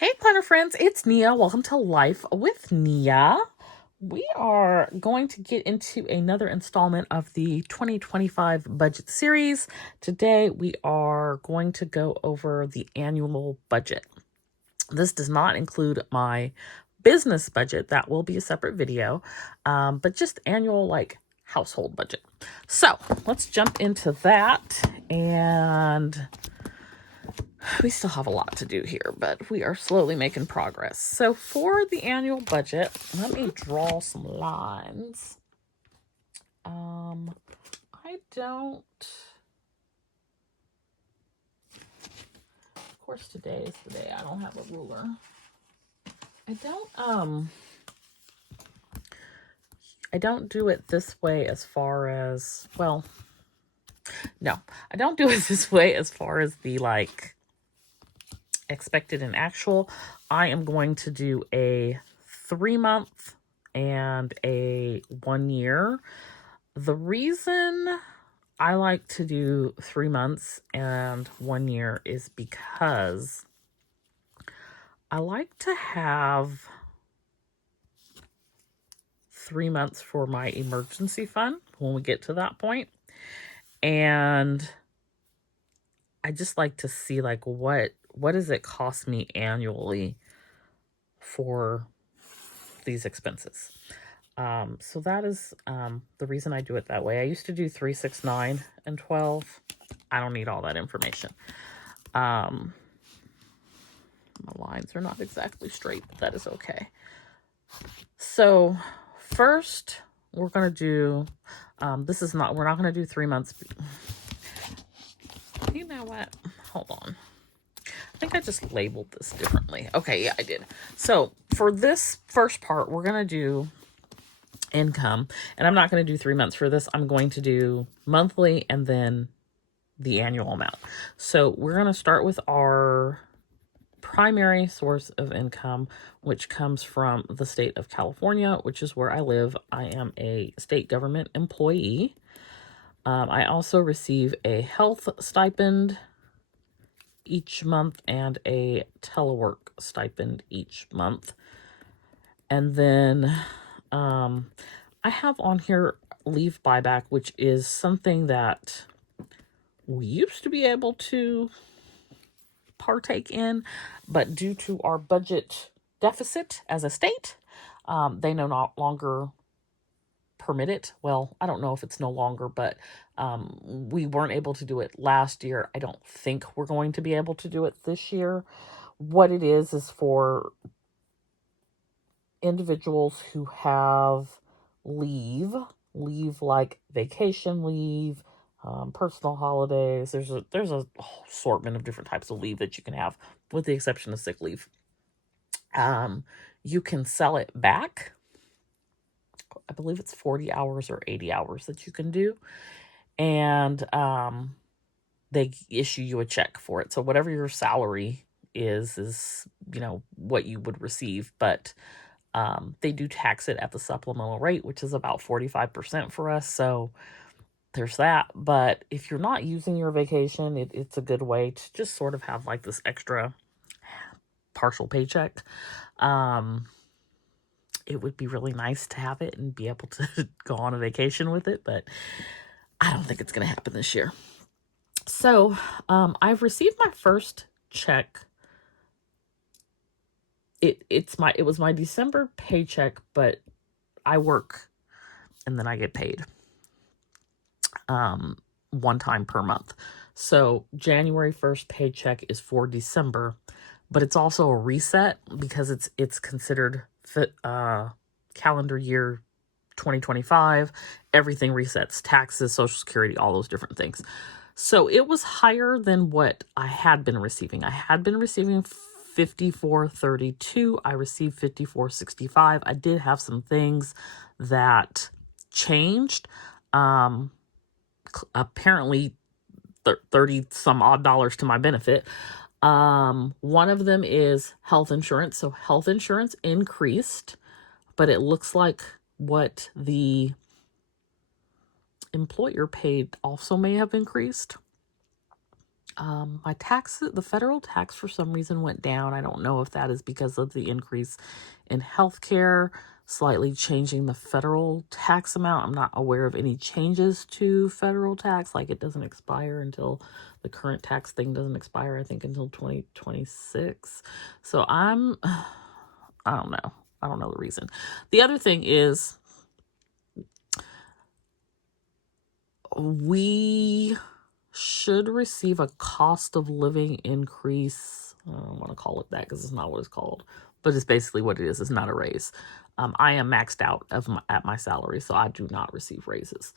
Hey, planner friends, it's Nia. Welcome to Life with Nia. We are going to get into another installment of the 2025 budget series. Today, we are going to go over the annual budget. This does not include my business budget. That will be a separate video, but just annual, household budget. So let's jump into that, and we still have a lot to do here, but we are slowly making progress. So for the annual budget, let me draw some lines. Of course, today is the day I don't have a ruler. I don't do it this way as far as, no, I don't do it this way as far as the expected and actual. I am going to do a 3-month and a 1 year. The reason I like to do 3 months and 1 year is because I like to have 3 months for my emergency fund when we get to that point. And I just like to see what does it cost me annually for these expenses. So that is the reason I do it that way. I used to do 3, 6, 9, and 12. I don't need all that information. My lines are not exactly straight, but that is okay. So first, we're going to do, we're not going to do 3 months. You know what? Hold on. I think I just labeled this differently. Okay, yeah, I did. So for this first part, we're going to do income, and I'm not going to do 3 months for this. I'm going to do monthly and then the annual amount. So we're going to start with our primary source of income, which comes from the state of California, which is where I live. I am a state government employee. I also receive a health stipend each month and a telework stipend each month. And then I have on here leave buyback, which is something that we used to be able to partake in, but due to our budget deficit as a state, they no longer permit it. Well, I don't know if it's no longer, but we weren't able to do it last year. I don't think we're going to be able to do it this year. What it is for individuals who have leave like vacation leave, personal holidays. There's a whole assortment of different types of leave that you can have, with the exception of sick leave. You can sell it back. I believe it's 40 hours or 80 hours that you can do. And they issue you a check for it. So whatever your salary is, what you would receive. But they do tax it at the supplemental rate, which is about 45% for us. So there's that. But if you're not using your vacation, it's a good way to just sort of have this extra partial paycheck. It would be really nice to have it and be able to go on a vacation with it, but I don't think it's going to happen this year. So I've received my first check. It was my December paycheck, but I work and then I get paid one time per month. So January 1st paycheck is for December, but it's also a reset because it's considered calendar year 2025. Everything resets: taxes, Social Security, all those different things. So it was higher than what I had been receiving. I had been receiving $54.32. I received $54.65. I did have some things that changed. Apparently 30 some odd dollars to my benefit. One of them is health insurance. So health insurance increased, but it looks like what the employer paid also may have increased. My tax, the federal tax for some reason went down. I don't know if that is because of the increase in healthcare, slightly changing the federal tax amount. I'm not aware of any changes to federal tax. Like it doesn't expire until the current tax thing doesn't expire, I think, until 2026. So I don't know. I don't know the reason. The other thing is we should receive a cost of living increase. I don't want to call it that because it's not what it's called, but it's basically what it is. It's not a raise. I am maxed out at my salary, so I do not receive raises.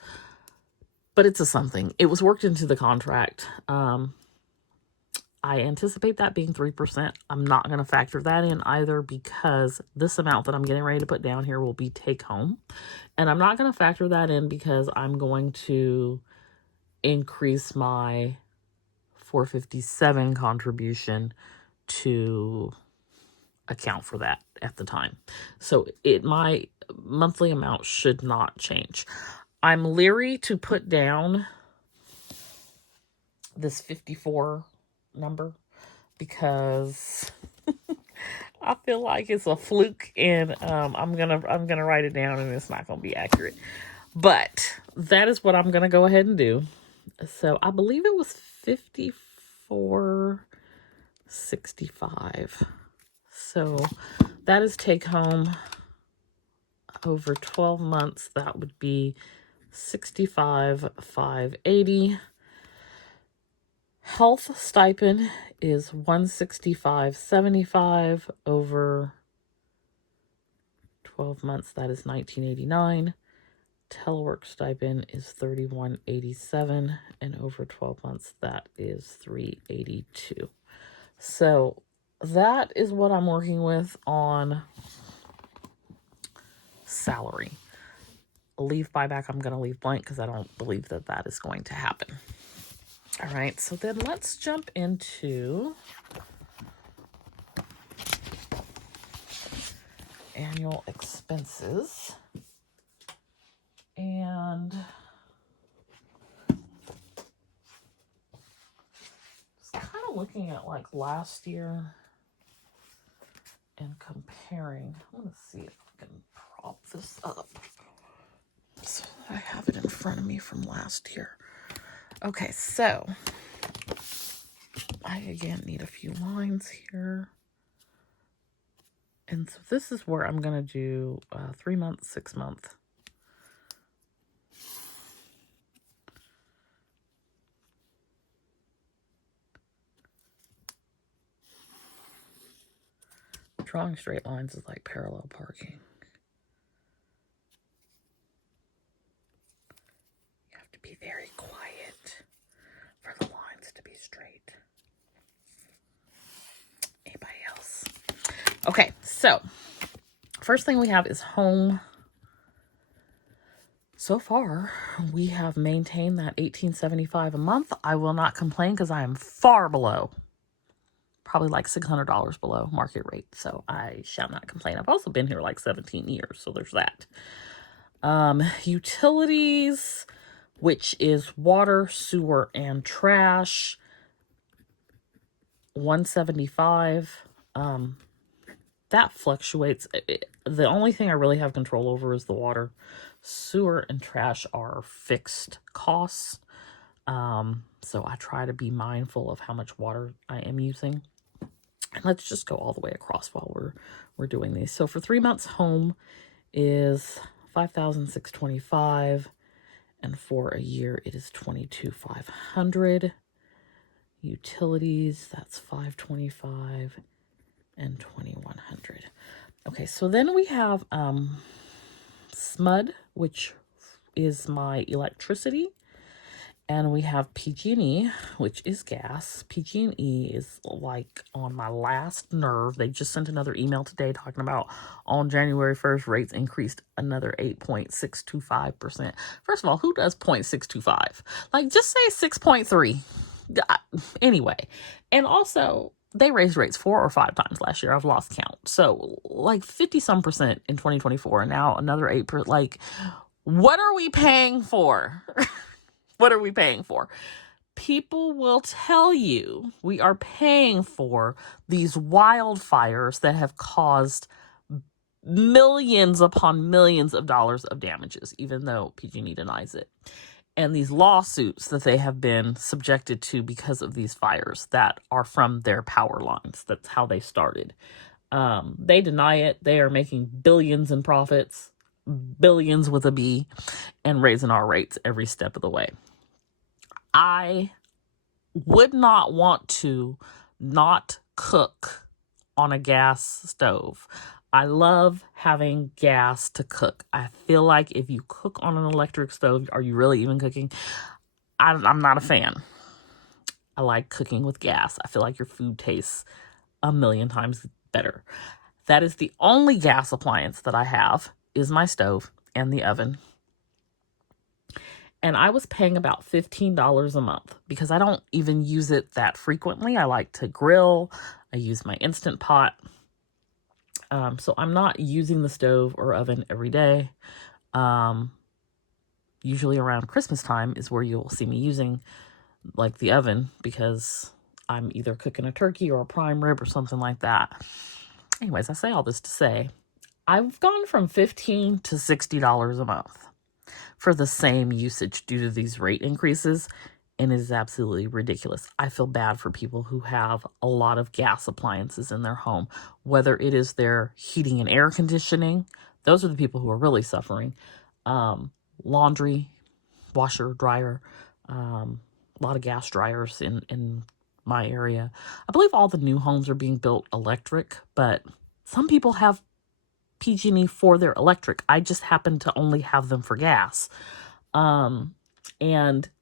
But it's a something. It was worked into the contract. I anticipate that being 3%. I'm not going to factor that in either because this amount that I'm getting ready to put down here will be take home. And I'm not going to factor that in because I'm going to increase my 457 contribution to account for that at the time. So my monthly amount should not change. I'm leery to put down this 54 number because I feel like it's a fluke, and I'm gonna write it down, and it's not gonna be accurate. But that is what I'm gonna go ahead and do. So I believe it was 54.65. So that is take home over 12 months. That would be 65,580. Health stipend is 165.75 over 12 months. That is 1989. Telework stipend is 31.87, and over 12 months that is 382. So that is what I'm working with on salary. Leave buyback, I'm going to leave blank because I don't believe that that is going to happen. All right, so then let's jump into annual expenses. And just kind of looking at like last year and comparing. I want to see if I can prop this up so I have it in front of me from last year. Okay, so I again need a few lines here. And so this is where I'm going to do 3 months, 6 months. Drawing straight lines is like parallel parking. You have to be very quiet for the lines to be straight. Anybody else? Okay, so first thing we have is home. So far, we have maintained that $1,875 a month. I will not complain because I am far below, probably like $600 below market rate. So I shall not complain. I've also been here like 17 years, so there's that. Utilities, which is water, sewer, and trash, $175. That fluctuates. The only thing I really have control over is the water. Sewer and trash are fixed costs. So I try to be mindful of how much water I am using. And let's just go all the way across while we're doing these. So for 3 months, home is $5,625, and for a year it is $22,500. Utilities, that's $525 and $2,100. Okay, so then we have SMUD, which is my electricity, and we have PG&E, which is gas. PG&E is like on my last nerve. They just sent another email today talking about on January 1st, rates increased another 8.625%. First of all, who does 0.625? Like, just say 6.3. Anyway, and also they raised rates 4 or 5 times last year. I've lost count. So like 50% in 2024, and now another 8%. Like, what are we paying for? What are we paying for? people will tell you we are paying for these wildfires that have caused millions upon millions of dollars of damages, even though PG&E denies it. And these lawsuits that they have been subjected to because of these fires that are from their power lines. That's how they started. They deny it. They are making billions in profits, billions with a B, and raising our rates every step of the way. I would not want to not cook on a gas stove. I love having gas to cook. I feel like if you cook on an electric stove, are you really even cooking? I'm not a fan. I like cooking with gas. I feel like your food tastes a million times better. That is the only gas appliance that I have is my stove and the oven. And I was paying about $15 a month because I don't even use it that frequently. I like to grill. I use my Instant Pot. So I'm not using the stove or oven every day. Usually around Christmas time is where you'll see me using like the oven because I'm either cooking a turkey or a prime rib or something like that. Anyways, I say all this to say I've gone from $15 to $60 a month for the same usage due to these rate increases, and it is absolutely ridiculous. I feel bad for people who have a lot of gas appliances in their home, whether it is their heating and air conditioning. Those are the people who are really suffering. Laundry, washer, dryer, a lot of gas dryers in my area. I believe all the new homes are being built electric, but some people have PG&E for their electric. I just happen to only have them for gas. And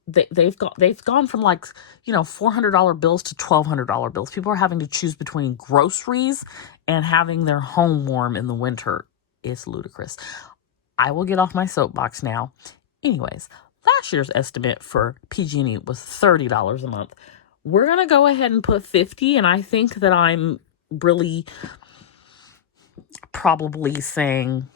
they've gone from like, $400 bills to $1,200 bills. People are having to choose between groceries and having their home warm in the winter. It's ludicrous. I will get off my soapbox now. Anyways, last year's estimate for PG&E was $30 a month. We're going to go ahead and put $50, and I think that I'm really probably saying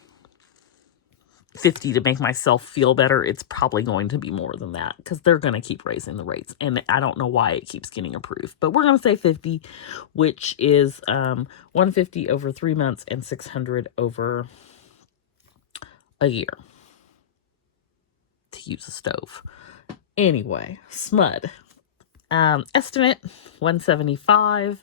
$50 to make myself feel better. It's probably going to be more than that because they're going to keep raising the rates, and I don't know why it keeps getting approved, but we're going to say $50, which is $150 over 3 months and $600 over a year to use a stove. Anyway, SMUD estimate $175.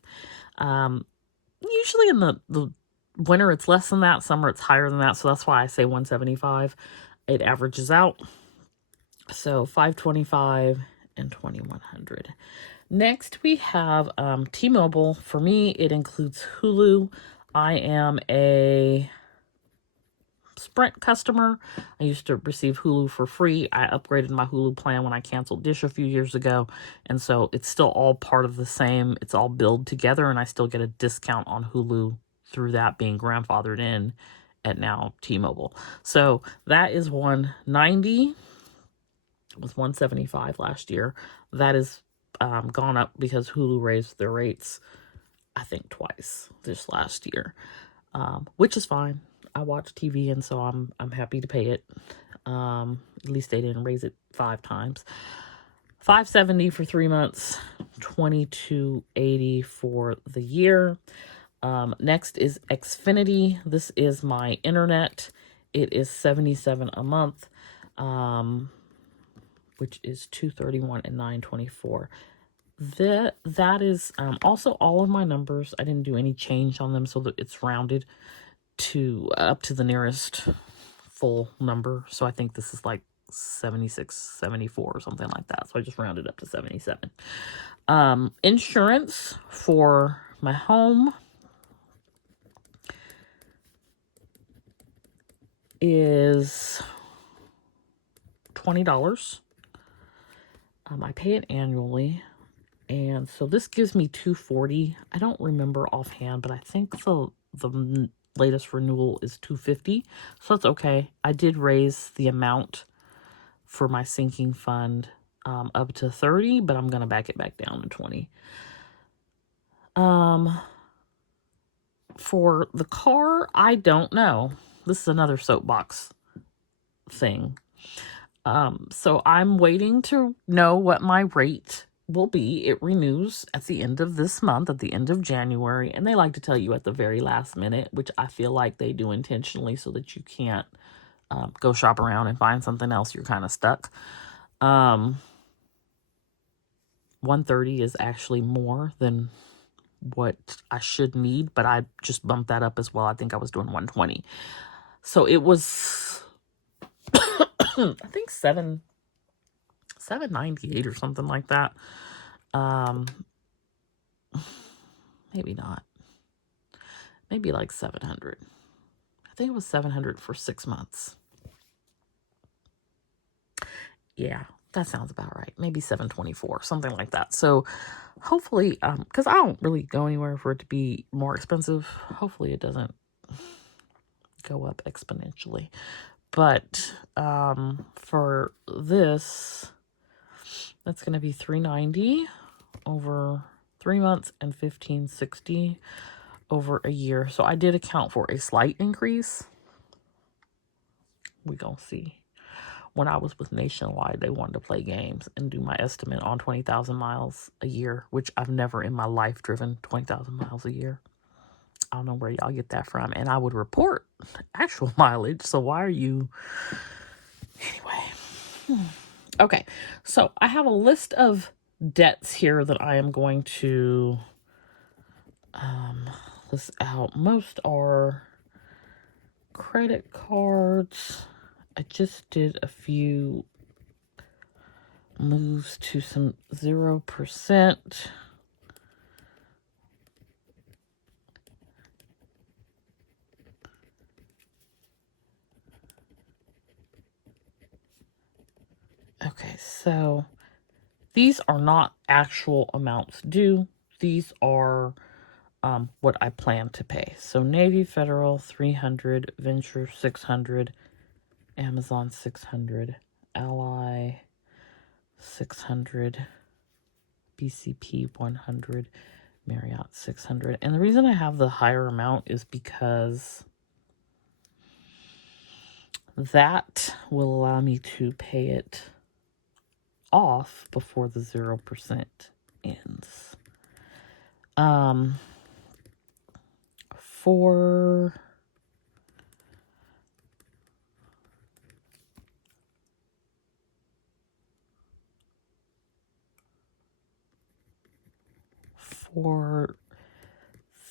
Usually in the winter it's less than that, summer it's higher than that, so that's why I say $175. It averages out. So $525 and $2,100. Next we have T-Mobile. For me, it includes Hulu. I am a Sprint customer. I used to receive Hulu for free. I upgraded my Hulu plan when I canceled Dish a few years ago, and so it's still all part of the same. It's all billed together, and I still get a discount on Hulu through that being grandfathered in at now T-Mobile. So that is $190. It was $175 last year. That is gone up because Hulu raised their rates, I think, twice this last year, which is fine. I watch TV, and so I'm happy to pay it. At least they didn't raise it 5 times. $570 for 3 months, $22.80 for the year. Next is Xfinity. This is my internet. It is $77 a month, which is $231 and $924. That is also all of my numbers. I didn't do any change on them so that it's rounded to up to the nearest full number. So I think this is like 76, 74 or something like that. So I just rounded up to 77. Insurance for my home is $20. I pay it annually. And so this gives me $240. I don't remember offhand, but I think the latest renewal is $250. So that's okay. I did raise the amount for my sinking fund up to $30, but I'm going to back it back down to $20. For the car, I don't know. This is another soapbox thing. So I'm waiting to know what my rate will be. It renews at the end of this month, at the end of January, and they like to tell you at the very last minute, which I feel like they do intentionally so that you can't go shop around and find something else. You're kind of stuck. 130 is actually more than what I should need, but I just bumped that up as well. I think I was doing 120. So it was, I think 798 or something like that. Maybe not. Maybe like 700. I think it was 700 for 6 months. Yeah, that sounds about right. Maybe 724, something like that. So hopefully, because I don't really go anywhere for it to be more expensive. Hopefully it doesn't go up exponentially. But for this, that's going to be $390 over 3 months and $1560 over a year. So I did account for a slight increase. We gonna see. When I was with Nationwide, they wanted to play games and do my estimate on 20,000 miles a year, which I've never in my life driven 20,000 miles a year. I don't know where y'all get that from. And I would report actual mileage. So why are you... Anyway. Okay. So I have a list of debts here that I am going to list out. Most are credit cards. I just did a few moves to some 0%. Okay, so these are not actual amounts due. These are what I plan to pay. So Navy Federal 300, Venture 600, Amazon 600, Ally 600, BCP 100, Marriott 600. And the reason I have the higher amount is because that will allow me to pay it off before the 0% ends. For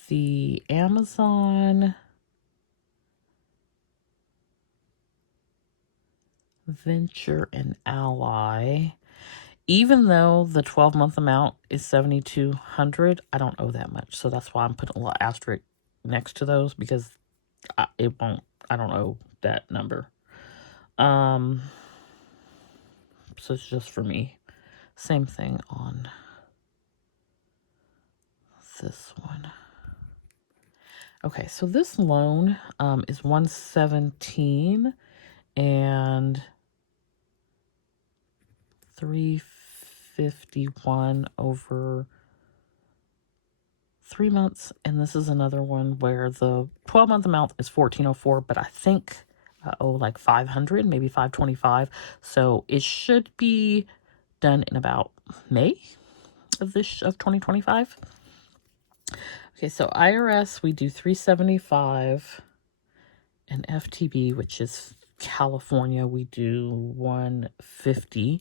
the Amazon, Venture, and Ally, even though the 12-month amount is $7,200, I don't owe that much. So that's why I'm putting a little asterisk next to those, because I don't owe that number. So it's just for me. Same thing on this one. Okay, so this loan is $117 and $351 over 3 months, and this is another one where the 12-month amount is $1,404, but I think I owe like $500, maybe $525. So it should be done in about May of 2025. Okay, so IRS, we do $375, and FTB, which is California, we do $150,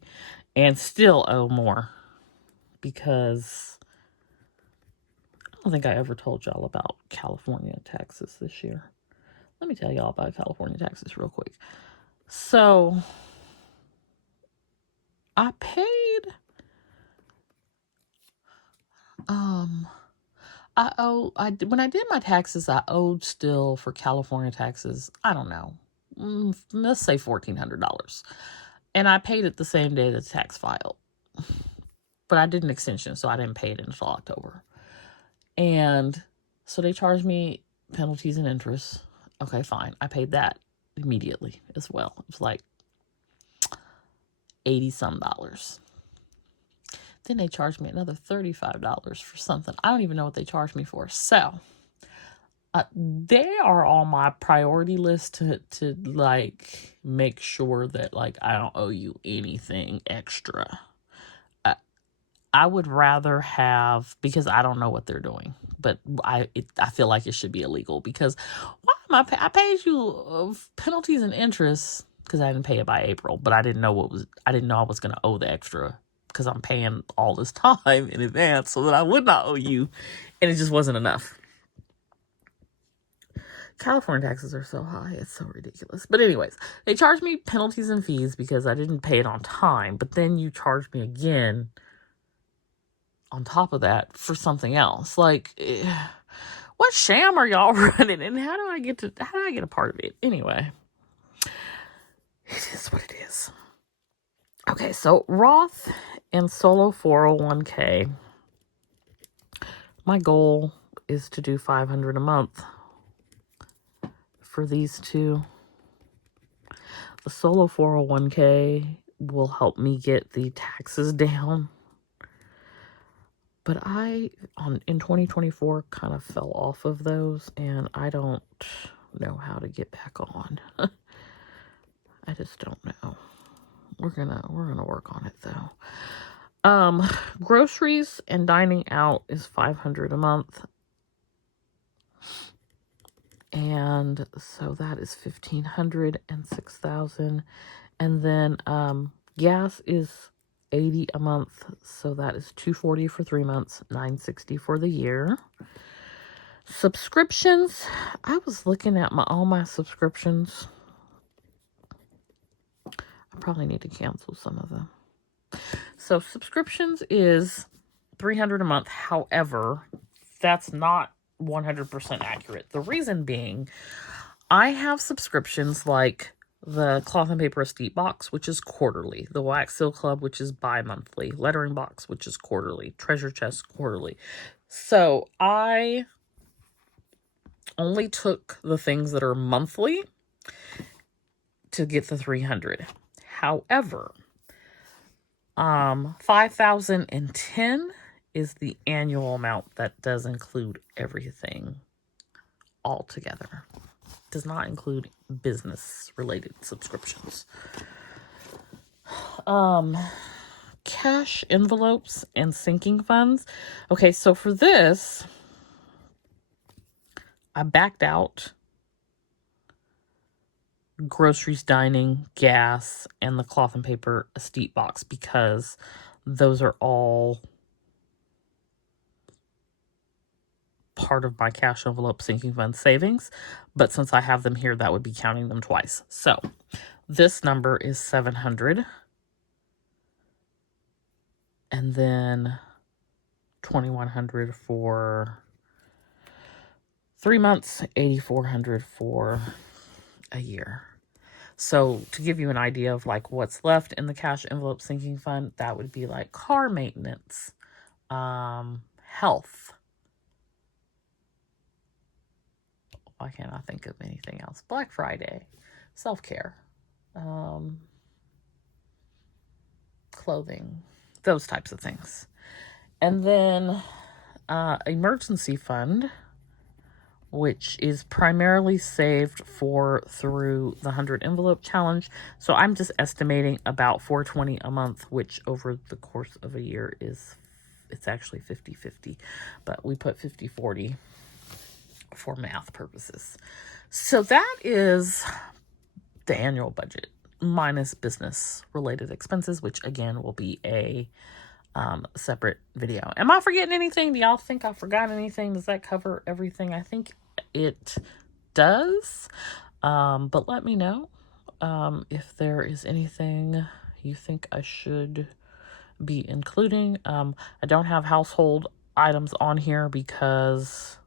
and still owe more because I don't think I ever told y'all about California taxes this year. Let me tell y'all about California taxes real quick. So I paid when I did my taxes, I owed still for California taxes, I don't know, let's say $1,400. And I paid it the same day the tax filed. But I did an extension, so I didn't pay it until October. And so they charged me penalties and interest. Okay, fine. I paid that immediately as well. It was like $80-some. Then they charged me another $35 for something. I don't even know what they charged me for. So They are on my priority list to like make sure that like I don't owe you anything extra. I would rather have, because I don't know what they're doing, but I feel like it should be illegal, because why am I paid you penalties and interest because I didn't pay it by April, but I didn't know I was going to owe the extra because I'm paying all this time in advance so that I would not owe you, and it just wasn't enough. California taxes are so high, it's so ridiculous. But anyways, they charged me penalties and fees because I didn't pay it on time, but then you charged me again on top of that for something else. Like, what sham are y'all running, and how do I get a part of it? Anyway, it is what it is. Okay, so Roth and solo 401k. My goal is to do $500 a month for these two. The solo 401k will help me get the taxes down. But in 2024 kind of fell off of those, and I don't know how to get back on. I just don't know. We're gonna work on it though. Groceries and dining out is $500 a month. And so that is $1,500 and $6,000. And then gas is $80 a month, so that is $240 for 3 months, $960 for the year. Subscriptions, I was looking at all my subscriptions. I probably need to cancel some of them. So subscriptions is $300 a month. However, that's not 100% accurate. The reason being, I have subscriptions like the Cloth and Paper Estate Box, which is quarterly, the Wax Seal Club, which is bi-monthly, Lettering Box, which is quarterly, Treasure Chest quarterly. So I only took the things that are monthly to get the $300. However, 5,010 is the annual amount that does include everything all together. Does not include business related subscriptions. Cash envelopes and sinking funds. Okay, so for this, I backed out groceries, dining, gas, and the Cloth and Paper Estate Box because those are all part of my cash envelope sinking fund savings. But since I have them here, that would be counting them twice. So this number is $700. And then $2,100 for 3 months, $8,400 for a year. So to give you an idea of like what's left in the cash envelope sinking fund, that would be like car maintenance, health. Why can't I think of anything else? Black Friday, self-care, clothing, those types of things. And then emergency fund, which is primarily saved through the 100 envelope challenge. So I'm just estimating about $420 a month, which over the course of a year it's actually 50-50, but we put 50-40 for math purposes. So that is the annual budget minus business related expenses, which again will be a separate video. Am I forgetting anything? Do y'all think I forgot anything? Does that cover everything? I think it does. But let me know if there is anything you think I should be including. I don't have household items on here because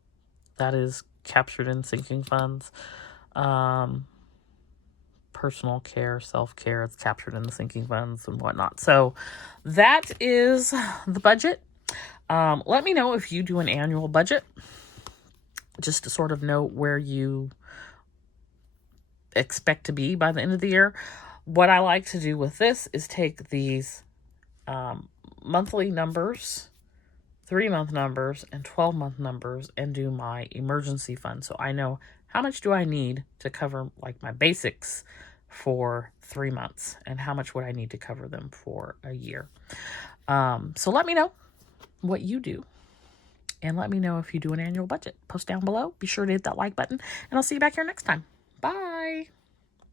that is captured in sinking funds. Personal care, self-care, it's captured in the sinking funds and whatnot. So that is the budget. Let me know if you do an annual budget, just to sort of know where you expect to be by the end of the year. What I like to do with this is take these monthly numbers, 3-month numbers and 12-month numbers and do my emergency fund. So I know how much do I need to cover like my basics for 3 months and how much would I need to cover them for a year. So let me know what you do. And let me know if you do an annual budget. Post down below. Be sure to hit that like button. And I'll see you back here next time. Bye.